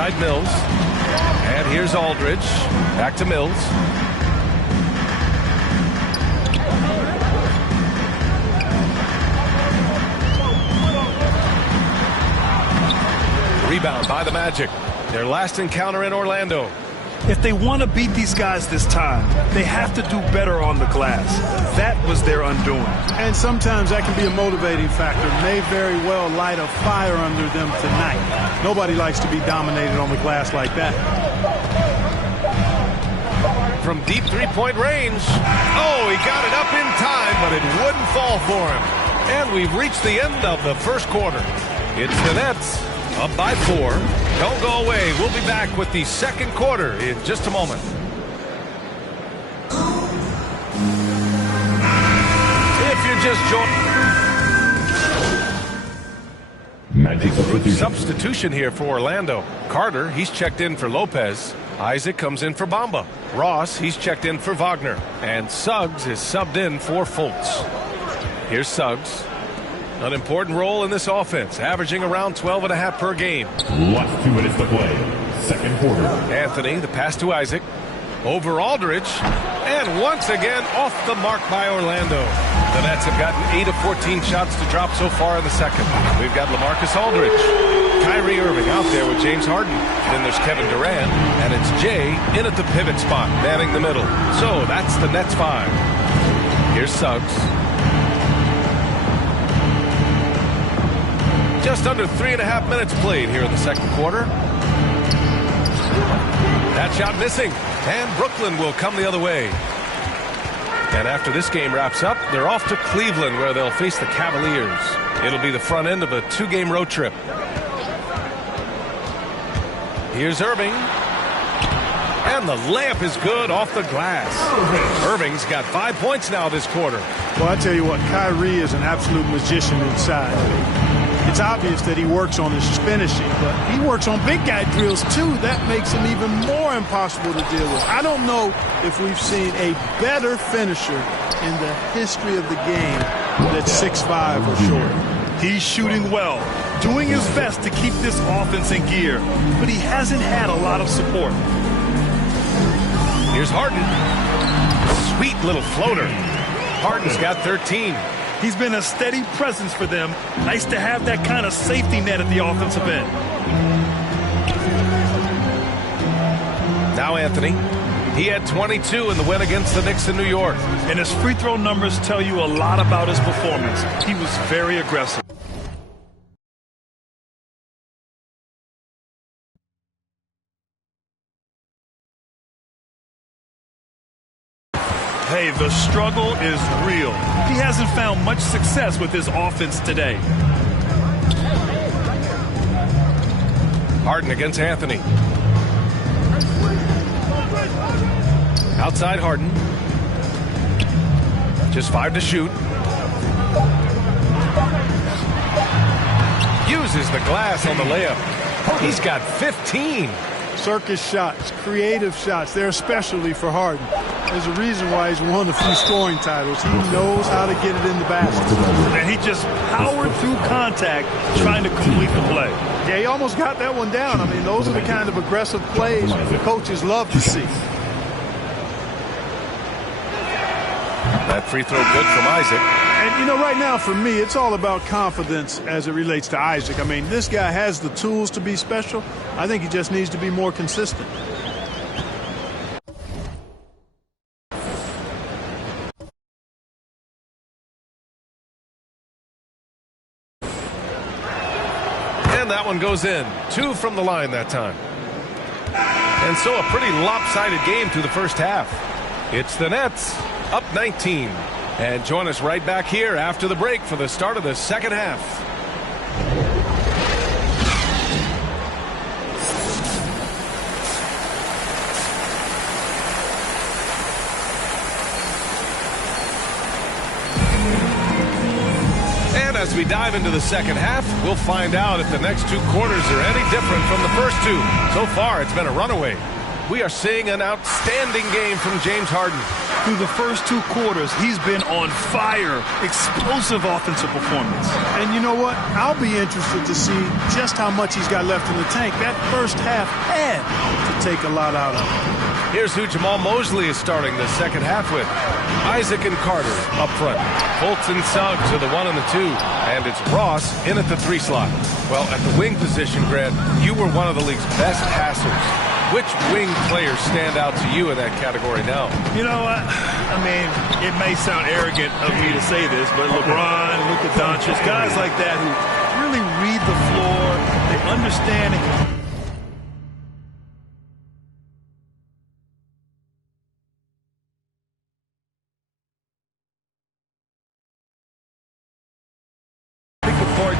Outside Mills. And here's Aldridge. Back to Mills. Rebound by the Magic. Their last encounter in Orlando. If they want to beat these guys this time, they have to do better on the glass. That was their undoing. And sometimes that can be a motivating factor. May very well light a fire under them tonight. Nobody likes to be dominated on the glass like that. From deep three-point range. Oh, he got it up in time, but it wouldn't fall for him. And we've reached the end of the first quarter. It's the Nets up by 4. Don't go away. We'll be back with the second quarter in just a moment. If you're just joining, substitution here for Orlando. Carter, he's checked in for Lopez. Isaac comes in for Bamba. Ross, he's checked in for Wagner. And Suggs is subbed in for Fultz. Here's Suggs. An important role in this offense, averaging around 12.5 per game. Last 2 minutes to play. Second quarter. Anthony, the pass to Isaac. Over Aldridge. And once again, off the mark by Orlando. The Nets have gotten 8 of 14 shots to drop so far in the second. We've got LaMarcus Aldridge. Kyrie Irving out there with James Harden. Then there's Kevin Durant. And it's Jay in at the pivot spot, manning the middle. So that's the Nets 5. Here's Suggs. Just under 3.5 minutes played here in the second quarter. That shot missing. And Brooklyn will come the other way. And after this game wraps up, they're off to Cleveland, where they'll face the Cavaliers. It'll be the front end of a 2-game road trip. Here's Irving. And the layup is good off the glass. Irving's got 5 points now this quarter. Well, I tell you what, Kyrie is an absolute magician inside. It's obvious that he works on his finishing, but he works on big guy drills too. That makes him even more impossible to deal with. I don't know if we've seen a better finisher in the history of the game that's 6'5" or shorter. He's shooting well, doing his best to keep this offense in gear, but he hasn't had a lot of support. Here's Harden. Sweet little floater. Harden's got 13. He's been a steady presence for them. Nice to have that kind of safety net at the offensive end. Now Anthony. He had 22 in the win against the Knicks in New York. And his free throw numbers tell you a lot about his performance. He was very aggressive. Hey, the struggle is real. He hasn't found much success with his offense today. Harden against Anthony. Outside Harden. Just 5 to shoot. Uses the glass on the layup. He's got 15. Circus shots, creative shots. They're especially for Harden. There's a reason why he's won a few scoring titles. He knows how to get it in the basket. And he just powered through contact trying to complete the play. Yeah, he almost got that one down. I mean, those are the kind of aggressive plays the coaches love to see. That free throw good from Isaac. And, you know, right now for me, it's all about confidence as it relates to Isaac. I mean, this guy has the tools to be special. I think he just needs to be more consistent. And that one goes in. 2 from the line that time. And so a pretty lopsided game through the first half. It's the Nets up 19. And join us right back here after the break for the start of the second half. And as we dive into the second half, we'll find out if the next 2 quarters are any different from the first 2. So far, it's been a runaway. We are seeing an outstanding game from James Harden. Through the first 2 quarters, he's been on fire. Explosive offensive performance. And you know what? I'll be interested to see just how much he's got left in the tank. That first half had to take a lot out of him. Here's who Jamal Mosley is starting the second half with. Isaac and Carter up front. Fultz and Suggs are the 1 and the 2. And it's Ross in at the 3 slot. Well, at the wing position, Grant, you were one of the league's best passers. Which wing players stand out to you in that category now? You know, I mean, it may sound arrogant of me to say this, but LeBron, Luka Doncic, guys like that who really read the floor, they understand it.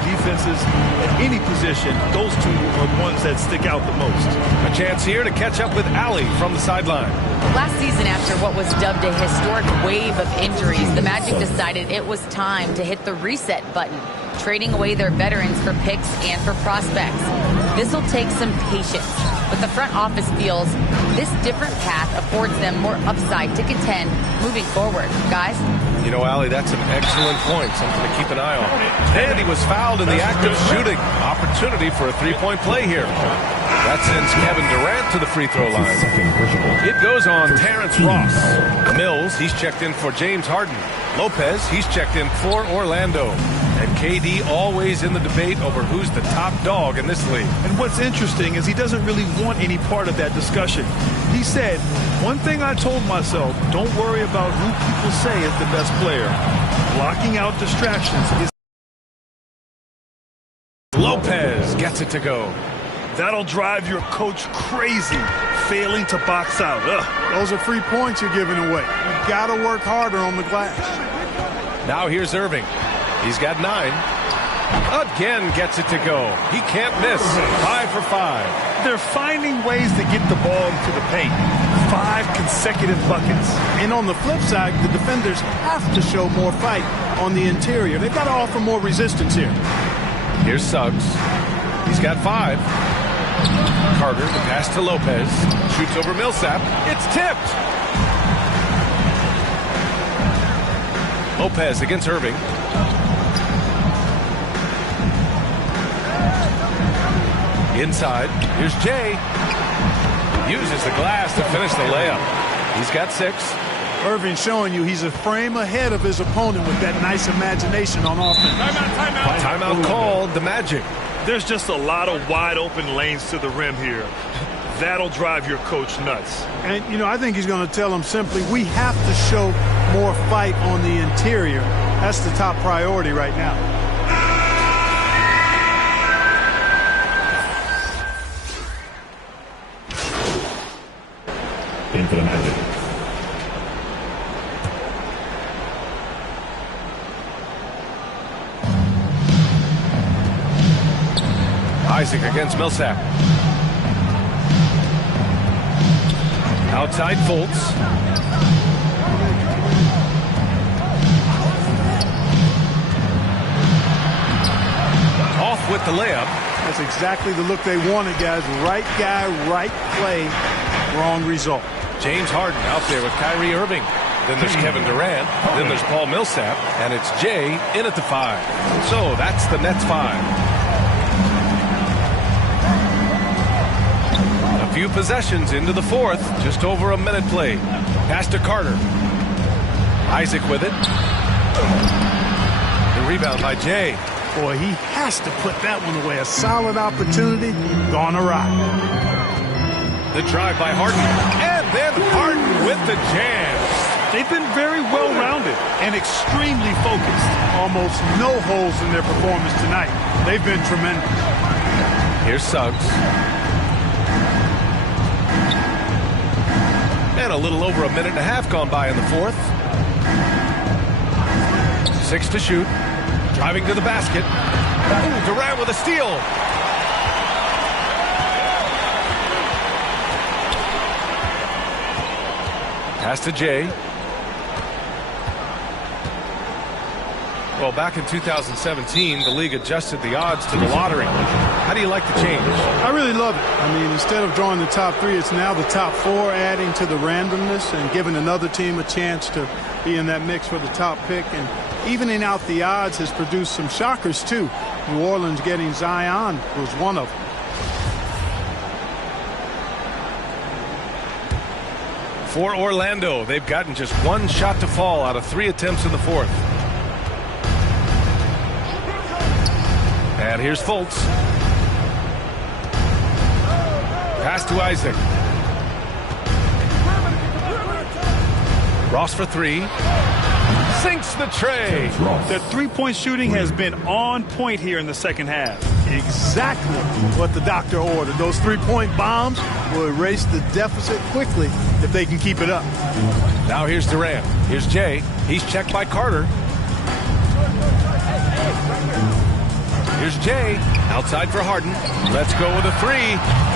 Defenses at any position, those 2 are the ones that stick out the most. A chance here to catch up with Allie from the sideline. Last season, after what was dubbed a historic wave of injuries, the Magic decided it was time to hit the reset button, trading away their veterans for picks and for prospects. This will take some patience, but the front office feels this different path affords them more upside to contend moving forward. Guys? You know, Allie, that's an excellent point, something to keep an eye on. And he was fouled in the act of shooting. Opportunity for a 3-point play here. That sends Kevin Durant to the free throw line. It goes on Terrence Ross. Mills, he's checked in for James Harden. Lopez, he's checked in for Orlando. And KD always in the debate over who's the top dog in this league. And what's interesting is he doesn't really want any part of that discussion. He said, one thing I told myself, don't worry about who people say is the best player. Blocking out distractions is... Lopez gets it to go. That'll drive your coach crazy, failing to box out. Ugh. Those are free points you're giving away. You've got to work harder on the glass. Now here's Irving. He's got 9. Again gets it to go. He can't miss. 5 for 5. They're finding ways to get the ball into the paint. 5 consecutive buckets. And on the flip side, the defenders have to show more fight on the interior. They've got to offer more resistance here. Here's Suggs. He's got 5. Carter, the pass to Lopez. Shoots over Millsap. It's tipped. Lopez against Irving. Inside, here's Jay. Uses the glass to finish the layup. He's got 6. Irving showing you he's a frame ahead of his opponent with that nice imagination on offense. Timeout called the Magic. There's just a lot of wide open lanes to the rim here. That'll drive your coach nuts. And, you know, I think he's going to tell them simply, we have to show more fight on the interior. That's the top priority right now. In for the Magic. Isaac against Millsap. Outside Fultz. Off with the layup. That's exactly the look they wanted, guys. Right guy, right play, wrong result. James Harden out there with Kyrie Irving. Then there's Kevin Durant. Then there's Paul Millsap. And it's Jay in at the 5. So that's the Nets 5. A few possessions into the 4th. Just over a minute played. Pass to Carter. Isaac with it. The rebound by Jay. Boy, he has to put that one away. A solid opportunity gone awry. The drive by Harden. And then Harden with the jam. They've been very well-rounded and extremely focused. Almost no holes in their performance tonight. They've been tremendous. Here's Suggs. And a little over a minute and a half gone by in the 4th. 6 to shoot. Driving to the basket. Ooh, Durant with a steal. Pass to Jay. Well, back in 2017, the league adjusted the odds to the lottery. How do you like the change? I really love it. I mean, instead of drawing the top 3, it's now the top 4, adding to the randomness and giving another team a chance to be in that mix for the top pick. And evening out the odds has produced some shockers, too. New Orleans getting Zion was one of them. For Orlando, they've gotten just 1 shot to fall out of 3 attempts in the 4th. And here's Fultz. Pass to Isaac. Ross for 3. Sinks the tray. Their three-point shooting has been on point here in the second half. Exactly what the doctor ordered. Those 3-point bombs will erase the deficit quickly if they can keep it up. Now here's Durant. Here's Jay. He's checked by Carter. Here's Jay. Outside for Harden. Let's go with a 3.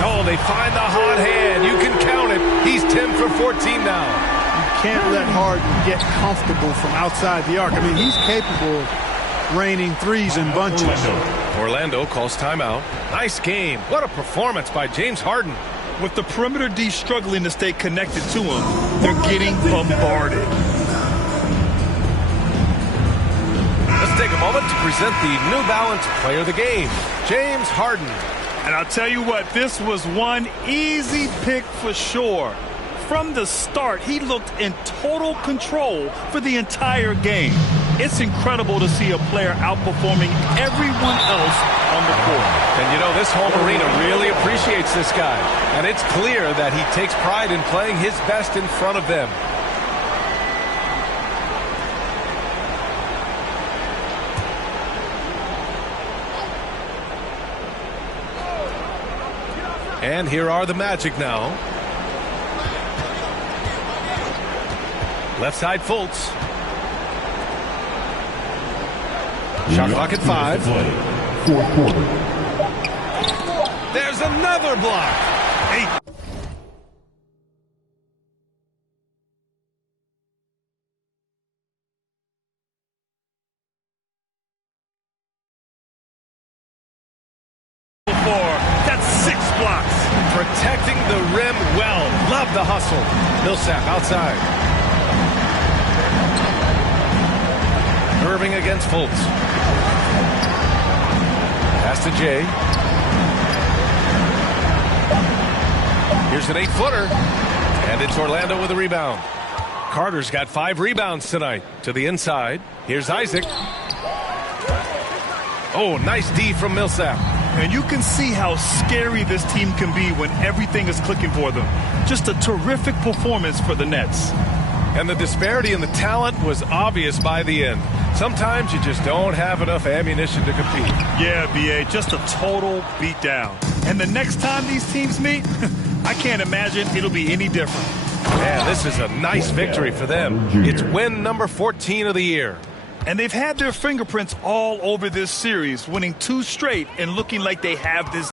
Oh, they find the hot hand. You can count it. He's 10 for 14 now. You can't let Harden get comfortable from outside the arc. I mean, he's capable of raining 3s in bunches. Orlando calls timeout. Nice game. What a performance by James Harden. With the perimeter D struggling to stay connected to him, they're getting bombarded. Let's take a moment to present the New Balance Player of the Game, James Harden. And I'll tell you what, this was one easy pick for sure. From the start, he looked in total control for the entire game. It's incredible to see a player outperforming everyone else on the court. And you know, this home arena really appreciates this guy. And it's clear that he takes pride in playing his best in front of them. And here are the Magic now. Left side Fultz. Shot clock at 5. Fourth quarter. There's another block. 8. That's 6 blocks. Protecting the rim well. Love the hustle. Millsap outside. Irving against Fultz. Pass to Jay. Here's an 8-footer. And it's Orlando with a rebound. Carter's got 5 rebounds tonight. To the inside. Here's Isaac. Oh, nice D from Millsap. And you can see how scary this team can be when everything is clicking for them. Just a terrific performance for the Nets. And the disparity in the talent was obvious by the end. Sometimes you just don't have enough ammunition to compete. Yeah, B.A., just a total beatdown. And the next time these teams meet, I can't imagine it'll be any different. Man, this is a nice victory for them. It's win number 14 of the year. And they've had their fingerprints all over this series, winning 2 straight and looking like they have this